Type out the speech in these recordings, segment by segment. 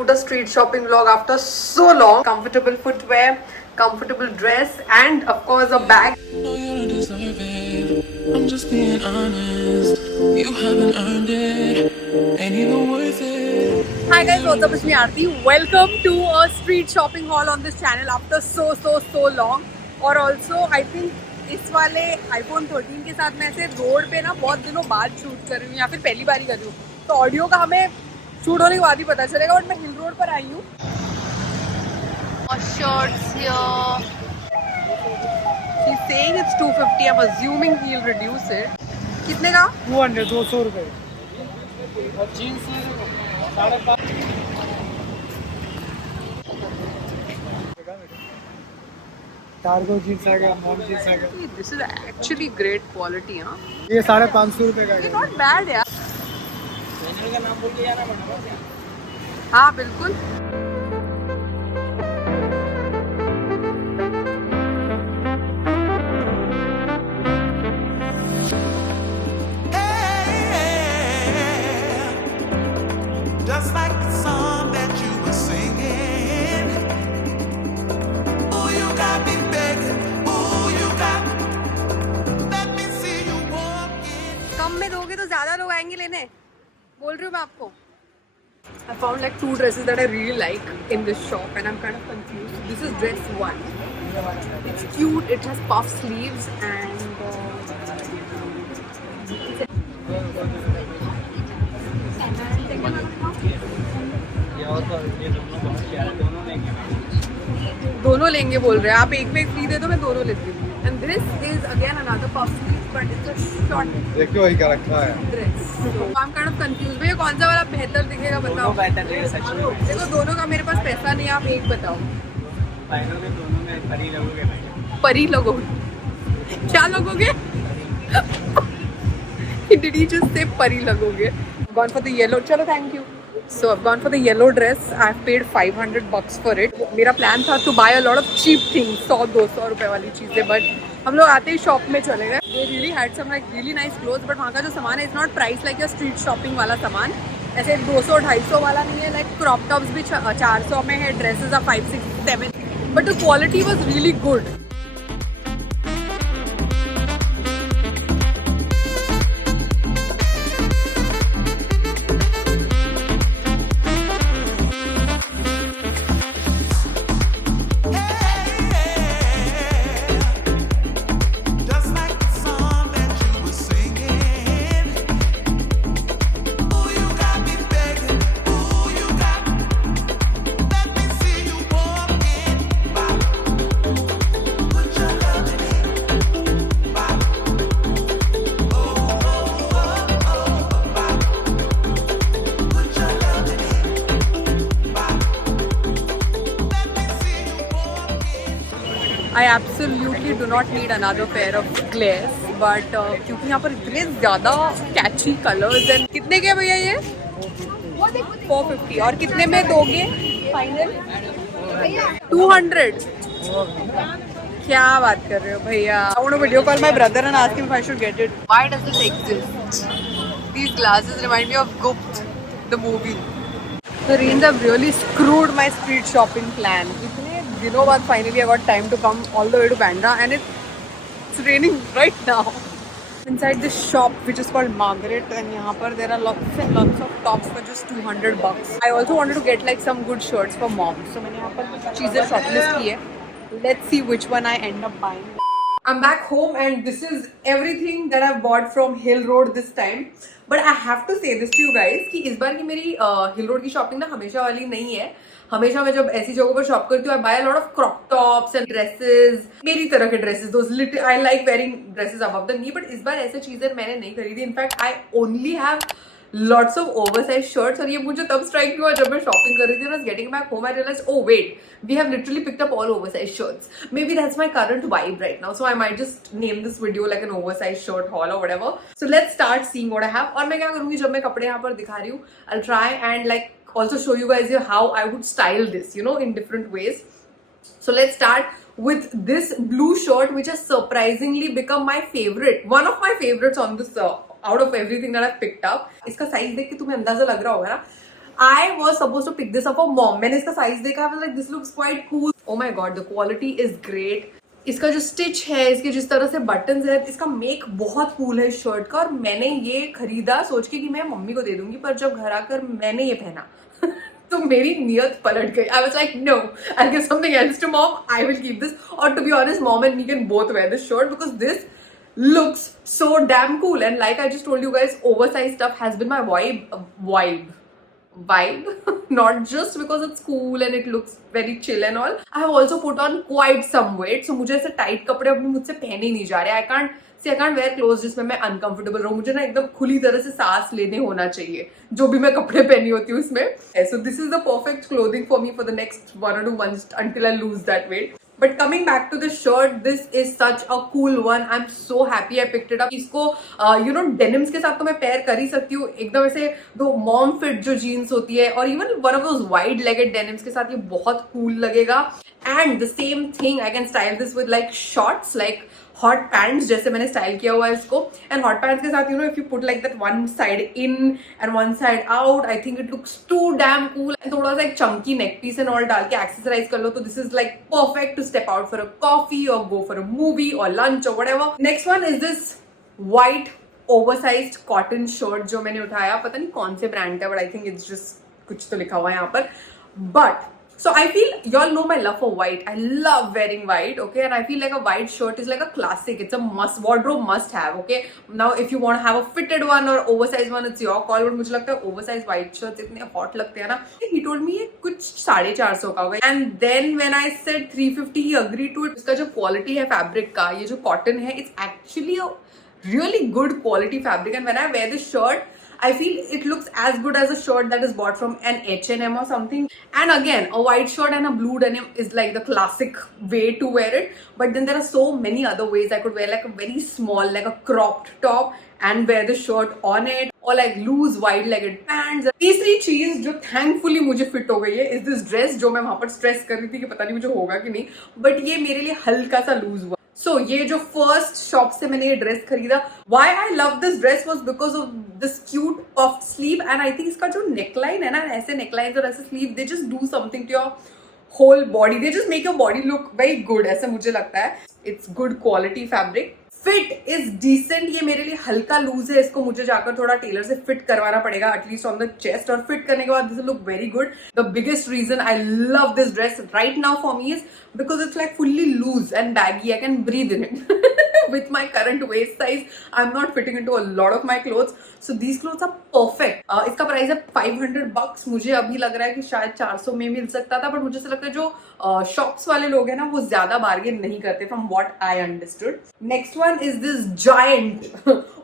shoot a street shopping vlog after so long. Comfortable footwear, comfortable dress, and of course a bag. No, you don't deserve it. I'm just being honest. You haven't earned it. Ain't even worth it. Hi guys, what's up? It's me Aarti. Welcome to a street shopping haul on this channel after so long. और also I think इस वाले iPhone 13 के साथ मैं ऐसे रोड पे ना बहुत दिनों बाद शूट कर रही हूँ या फिर पहली बार ही कर रही हूँ, तो ऑडियो का हमें शूट होने के बाद ही पता चलेगा। और मैं हिल रोड पर आई हूँ। और shirts here. He's saying it's 250. I'm assuming he'll reduce it. कितने का? 200 रुपए। और जीन्स 5.5 कार्गो जीन्स आ गया, मॉम जीन्स आ गया। This is actually great quality, हाँ। ये 550 रुपए का है। Not bad यार। चैनल का नाम बोल के जाना पड़ेगा। हाँ बिल्कुल। Just like the song that you were singing. Oh, you got me begging. Oh, you got me. Let me see you walking. कम में दोगे तो ज्यादा लोग आएंगे लेने, बोल रही हूँ मैं आपको। I found like 2 dresses that I really like in this shop and I'm kind of confused. This is dress 1. It's cute, it has puff sleeves and दोनों लेंगे बोल रहे हैं आप। एक में एक फ्री दे दो, मैं दोनों लेती हूँ। And this is again another puff sleeve but it's a short देखियो वही क्या रखा है। dress. So I'm kind of confused. भैया कौन सा वाला बेहतर दिखेगा बताओ। देखो दोनों का मेरे पास पैसा नहीं है, आप एक बताओ। दोनों में परी लगोगे भाई। परी लगोगे? क्या लगोगे? Did he just say परी लगोगे? I've gone for the yellow. चलो thank you. So I've gone for the yellow dress. I've paid $500 for it. मेरा plan था to buy a lot of cheap things, 100-200 रुपए वाली चीजें, but हम लोग आते ही शॉप में चले गए। They really had some like really nice clothes, but वहाँ का जो सामान है it's not priced like your street shopping वाला सामान। ऐसे 200-250 वाला नहीं है। Like crop tops भी 400 में है, dresses are 5, 6, 7, but the quality was really good. Just like the song that you were singing. Oh, you got me begging. Oh, you got me. Let me see you walking. Bop. Put your love in it. Bop. Oh, oh, oh, oh. Bop. Put your love in it. Bop. Let me see you walking. I absolutely do not need another pair of glares, but क्योंकि यहाँ पर इतने ज़्यादा कैची कलर्स हैं। कितने के भैया ये? 450। और कितने में दोगे फाइनल? 200। क्या बात कर रहे हो भैया? I want to video call my brother and ask him if I should get it. Why does this exist? These glasses remind me of Gupt, the movie. The rains have really screwed my street shopping plan. इतने दिनों बाद finally I got time to come all the way to Bandra and it's raining right now. Inside this shop which is called Margaret and यहाँ पर there are lots and lots of tops for just $200. I also wanted to get like some good shirts for mom. So मैंने यहाँ पर कुछ चीजें shortlist की है. Let's see which one I end up buying. I'm back home and this is everything that I've bought from Hill Road this time. But I have to say this to you guys कि इस बार की मेरी Hill Road की शॉपिंग ना हमेशा वाली नहीं है। हमेशा मैं जब ऐसी जगहों पर शॉप करती हूँ I buy a lot of crop tops and dresses, मेरी तरह के dresses, those little I like wearing dresses above the knee, but इस बार ऐसे चीजें मैंने नहीं खरीदी। In fact I only have lots of oversized shirts और ये मुझे तब स्ट्राइक हुआ जब मैं शॉपिंग कर रही थी। I was getting back home I realized oh wait we have literally picked up all oversized shirts. Maybe that's my current vibe right now, so I might just name this video like an oversized shirt haul or whatever. So let's start seeing what I have. और मैं क्या करूँगी जब मैं कपड़े यहाँ पर दिखा रही हूँ I'll try and like also show you guys here how I would style this, you know, in different ways. So let's start with this blue shirt which has surprisingly become my favorite, one of my favorites on this out of everything that I've picked up. इसका size देख के तुम्हें अंदाजा लग रहा होगा ना, I was supposed to pick this up for mom. मैंने इसका साइज देखा, I was like, this looks quite cool. Oh my god, the quality is great. इसका जो स्टिच है, इसके जिस तरह से बटन्स है, इसका मेक बहुत कूल है इस शर्ट का। और मैंने ये खरीदा सोच के कि मैं मम्मी को दे दूंगी, पर जब घर आकर मैंने ये पहना तो मेरी नियत पलट गई। I was like, no, I'll give something else to mom. I will keep this. Or to be honest, mom and me can both wear this shirt because this looks so damn cool. And like I just told you guys, oversized stuff has been my vibe. Not just because it's cool and it looks very chill and all. I have also put on quite some weight. So मुझे ऐसे टाइट कपड़े अपने मुझसे पहने ही नहीं जा रहे। I can't wear clothes जिसमें मैं अनकंफर्टेबल रहूं। मुझे ना एकदम खुली तरह से सांस लेने होना चाहिए जो भी मैं कपड़े पहनी होती हूँ इसमें। So this is the perfect clothing for me for the next 1 or 2 months until I lose that weight. But coming back to this shirt, this is such a cool one. I'm so happy I picked it up. इसको denims के साथ तो मैं पेयर कर ही सकती हूँ। एकदम ऐसे दो मॉम फिट जो जीन्स होती है और even one of those wide legged denims के साथ ये बहुत कूल लगेगा। And the same thing I can style this with like shorts, like hot pants जैसे मैंने स्टाइल किया हुआ है इसको। एंड हॉट पैंट्स के साथ if you put like that one side in and one side out, I think it looks too damn cool. And थोड़ा सा एक chunky neck piece and all डाल के एक्सेसराइज कर लो तो this is like perfect to step out for a coffee और go for a movie और लंच और whatever. Next one is this white oversized cotton shirt जो मैंने उठाया, पता नहीं कौन से ब्रांड का, but I think it's just कुछ तो लिखा हुआ है यहाँ पर। But so I feel y'all know my love for white. I love wearing white, okay? And I feel like a white shirt is like a classic. It's a wardrobe must have, okay? Now if you want to have a fitted one or oversized one, it's your call. But मुझे लगता है oversized white shirts इतने hot लगते हैं ना। He told me ये कुछ 450 का होगा। And then when I said 350, he agreed to it. इसका जो quality है fabric का, ये जो cotton है, it's actually a really good quality fabric. And when I wear this shirt, I feel it looks as good as a shirt that is bought from an H&M or something. And again, a white shirt and a blue denim is like the classic way to wear it. But then there are so many other ways. I could wear like a very small, like a cropped top and wear the shirt on it. Or like loose wide-legged pants. तीसरी चीज जो thankfully मुझे fit हो गई है is this dress जो मैं वहां पर stress कर रही थी कि पता नहीं मुझे होगा कि नहीं. But ये मेरे लिए हल्का सा loose हुआ. So ये जो फर्स्ट शॉप से मैंने ये ड्रेस खरीदा, why I love this dress was because of this cute puffed sleeve and I think इसका जो neckline है ना, ऐसे necklines और ऐसे sleeve, they just do something to your whole body. They just make your body look very good. ऐसा मुझे लगता है. It's good quality fabric. Fit is decent, ये मेरे लिए हल्का लूज है, इसको मुझे जाकर थोड़ा टेलर से फिट करवाना पड़ेगा एटलीस्ट ऑन द चेस्ट, और फिट करने के बाद this look very good. The biggest reason I love this dress right now for me is because it's like fully loose and baggy. I can breathe in it. With my current waist size, I'm not fitting into a lot of my clothes. So these clothes are perfect. इसका प्राइस है $500. मुझे अभी लग रहा है कि शायद 400 में मिल सकता था, पर मुझे ऐसा लगता है जो शॉप्स वाले लोग हैं ना वो ज्यादा बार्गेन नहीं करते from what I understood. Next one is this giant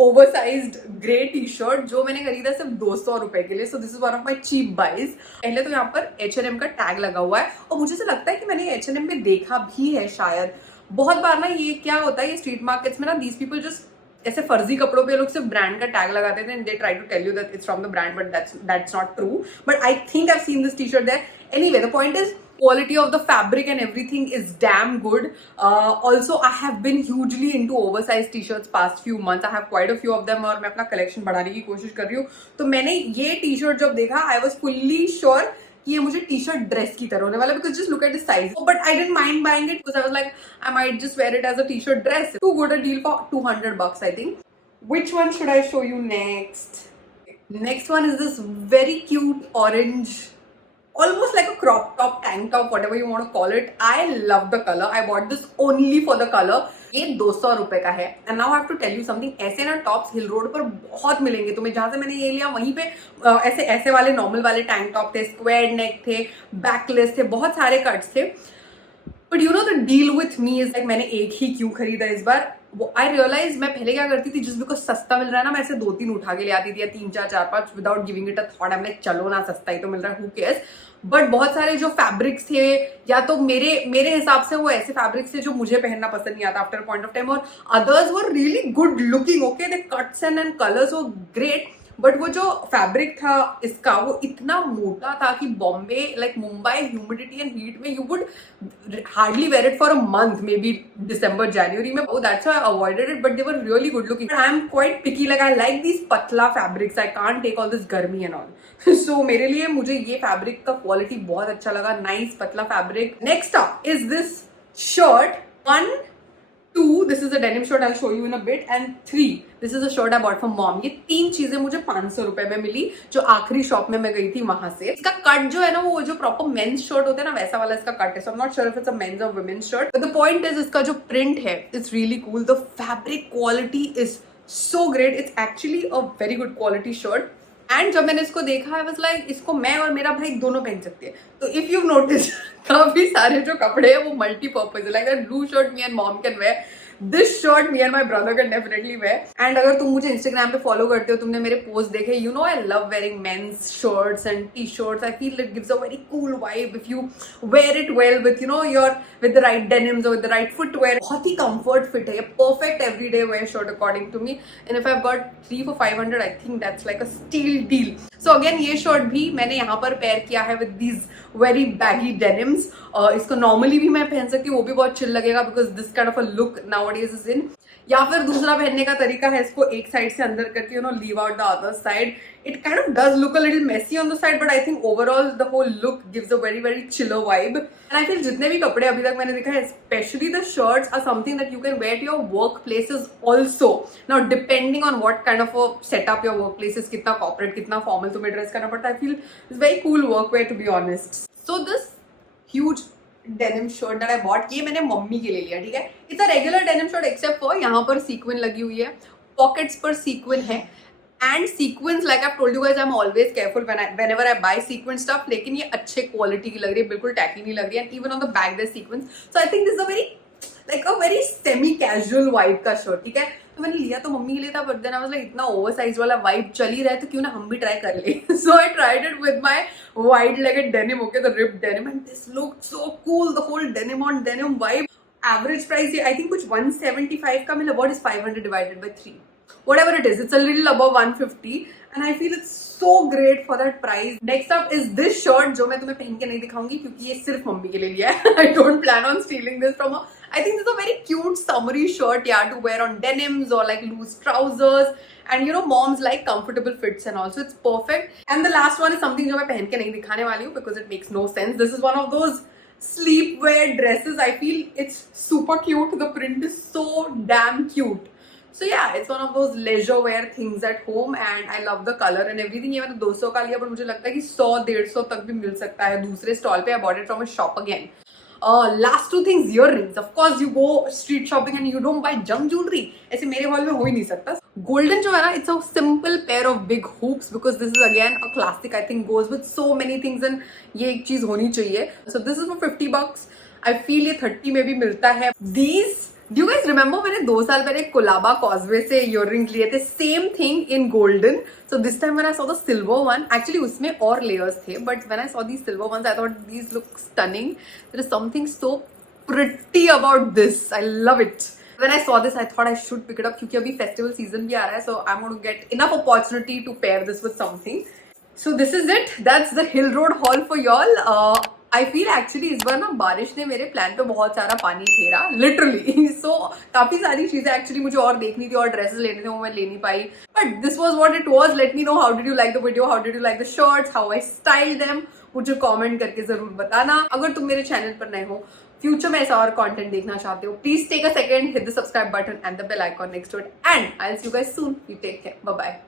oversized grey T shirt जो मैंने खरीदा सिर्फ 200 रुपए के लिए. So this is one of my cheap buys. पहले तो यहाँ पर H&M का टैग लगा हुआ है और मुझे ऐसा लगता है कि मैंने H&M पे देखा भी है शायद. बहुत बार ना ये क्या होता है, ये स्ट्रीट मार्केट्स में ना दीज पीपल जस्ट ऐसे फर्जी कपड़ों पे लोग सिर्फ ब्रांड का टैग लगाते थे and they try to tell you that it's from the brand, but that's not true. But I think I have seen this T shirt there. Anyway, the point is quality of the fabric and everything is damn good. Also, I have been hugely into oversized t-shirts past few months. I have quite a few of them और मैं अपना collection बढ़ाने की कोशिश कर रही हूँ. तो मैंने ये t-shirt जब देखा, I was fully sure कि ये मुझे t-shirt dress की तरह होने वाला, because just look at the size. Oh, but I didn't mind buying it because I was like, I might just wear it as a t-shirt dress. Too good a deal for $200, I think. Which one should I show you next? Next one is this very cute orange, almost like a crop top, tank top, whatever you want to call it. I love the color. I bought this only for the color. ये 200 रुपए का है. And now I have to tell you something. ऐसे ना टॉप्स हिल रोड पर बहुत मिलेंगे तुम्हें. जहां से मैंने ये लिया वहीं पे ऐसे वाले नॉर्मल वाले टैंक टॉप थे, स्क्वायर नेक थे, बैकलेस थे, बहुत सारे कट्स थे. But you know the deal with me is like मैंने एक ही क्यों खरीदा इस बार. वो आई रियलाइज मैं पहले क्या करती थी, जिस बिकॉज सस्ता मिल रहा है ना, मैं ऐसे 2-3 उठा के ले आती थी, या 3-4, 4-5 without giving it a thought. I like चलो ना, सस्ता ही तो मिल रहा है, हु केयर्स. बट बहुत सारे जो फैब्रिक्स थे, या तो मेरे हिसाब से वो ऐसे फैब्रिक्स थे जो मुझे पहनना पसंद नहीं आता आफ्टर पॉइंट ऑफ टाइम, और others were really good looking. Okay, the cuts and colours were great, but वो जो फैब्रिक था इसका वो इतना मोटा था कि Bombay like Mumbai humidity and heat में you would hardly wear it for a month, maybe दिसंबर जनवरी में. Oh, that's why I avoided it, but they were really good looking. But I am quite picky, like I like these patla fabrics. I can't take all this गर्मी and all. So मेरे लिए मुझे ये फैब्रिक का क्वालिटी बहुत अच्छा लगा. नाइस पतला fabric. Next up is this shirt. 1, 2, this is a denim shirt, I'll show you in a bit, and 3, this is a shirt I bought from mom. ये 3 चीजें मुझे 500 रुपए में मिली जो आखिरी शॉप में मैं गई थी वहां से. इसका कट जो है ना वो जो प्रॉपर मेंस शर्ट होता है ना वैसा वाला इसका कट है. So I'm not sure if it's a men's or women's shirt, but the point is इसका जो प्रिंट है it's really cool. The fabric quality is so great. It's actually a very good quality shirt. And जब मैंने इसको देखा आई was like इसको मैं और मेरा भाई दोनों पहन सकते हैं. तो इफ यू नोटिस काफी सारे जो कपड़े हैं वो मल्टीपर्पज है. Like that blue shirt me and mom can wear. This shirt me and my brother can definitely wear. And अगर तुम मुझे इंस्टाग्राम पे फॉलो करते हो, तुमने मेरे पोस्ट देखे, you know I love wearing men's shirts and T shirts. I feel it gives a very cool vibe if you wear it well with you know your with the right denims और with the right footwear. बहुत ही comfort fit है. Perfect everyday wear shirt according to me. And if I have got 3 for 500 I think that's like a steal deal. So again ये शर्ट भी मैंने यहाँ पर पेयर किया है with these very baggy denims. इसको नॉर्मली भी मैं पहन सकती हूँ, वो भी बहुत चिल लगेगा because this kind of a look nowadays is in. या फिर दूसरा पहनने का तरीका है इसको एक साइड से अंदर करके you know leave out the other side. It kind of does look a little messy on the side but I think overall the whole look gives a very very chiller vibe. And I feel जितने भी कपड़े अभी तक मैंने देखा है specially the shirts are something that you can wear to your work places also. Now depending on what kind of a setup your work places, कितना corporate कितना फॉर्मल तुम्हें ड्रेस करना पड़ता है. I feel it's very cool work wear to be honest. So this huge denim shirt that I bought, ये मैंने mummy के लिए लिया. ठीक है, it's a regular denim shirt except for यहाँ पर सीक्वेंस लगी हुई है, पॉकेट्स पर सीक्वेंस है. And sequins like I told you guys I am always careful whenever I buy sequins stuff. लेकिन ये अच्छे क्वालिटी की लग रही है, बिल्कुल टैकी नहीं लग रही है. And even on the back there sequins. So I think this is a very like a very semi casual vibe का शर्ट. ठीक है, तो मैंने लिया तो मम्मी के लिए था but then I was like इतना ओवर साइज वाला वाइब चल ही रहा है तो क्यों ना हम भी ट्राई कर ले. So I tried it with my wide legged denim, okay, the ripped denim, and this looked so cool. The whole denim on denim vibe. Average price I think कुछ 175 का मिला. What is 500 divided by 3? Whatever it is, it's a little above 150 and I feel it's so great for that price. Next up is this shirt जो मैं तुम्हें पहन के नहीं दिखाऊंगी क्योंकि ये सिर्फ मम्मी के लिए लिया है. I don't plan on stealing this from her. I think this is a very cute summery shirt, yeah, to wear on denims or like loose trousers. And you know moms like comfortable fits and also it's perfect. And the last one is something जो मैं पहन के नहीं दिखाने वाली हूँ because it makes no sense. This is one of those sleepwear dresses. I feel it's super cute. The print is so damn cute. So yeah, it's one of those leisure wear things at home and I love the color and everything. ये मैंने 200 का लिया पर मुझे लगता है कि 100-150 तक भी मिल सकता है दूसरे स्टॉल पे. I bought it from a shop again. Last 2 things, earrings. Of course you go street shopping and you don't buy junk jewelry. ऐसे मेरे हॉल में हो ही नहीं सकता. Golden जो है ना, it's a simple pair of big hoops because this is again a classic. I think goes with so many things and ये एक चीज होनी चाहिए. So this is for $50. I feel ये 30 में भी मिलता है. These Do you guys remember मैंने 2 साल पहले कोलाबा कॉजवे से इयररिंग्स लिए थे, same thing in golden. So this time when I saw the silver one, actually उसमें और लेयर्स थे but when I saw the silver ones I thought these look stunning. There is something so pretty about this. I love it. When I saw this, I thought I should pick it up क्योंकि अभी festival season भी आ रहा है. So I'm going to get enough opportunity to pair this with something. So this is it. That's the Hill Road haul for y'all. I feel actually इस बार ना बारिश ने मेरे प्लान पे बहुत सारा पानी फेरा लिटरली. सो काफी सारी चीजें एक्चुअली मुझे और देखनी थी और ड्रेसेस लेने थे वो मैं ले नहीं पाई. But this was what it was. Let me know how did you like the video, how did you like the shirts, how I style them. मुझे कमेंट करके जरूर बताना. अगर तुम मेरे चैनल पर नए हो, फ्यूचर में ऐसा और कंटेंट देखना चाहते हो, please take a second, hit the subscribe button and the bell icon next to it. And I will see you guys soon. You take care. Bye bye.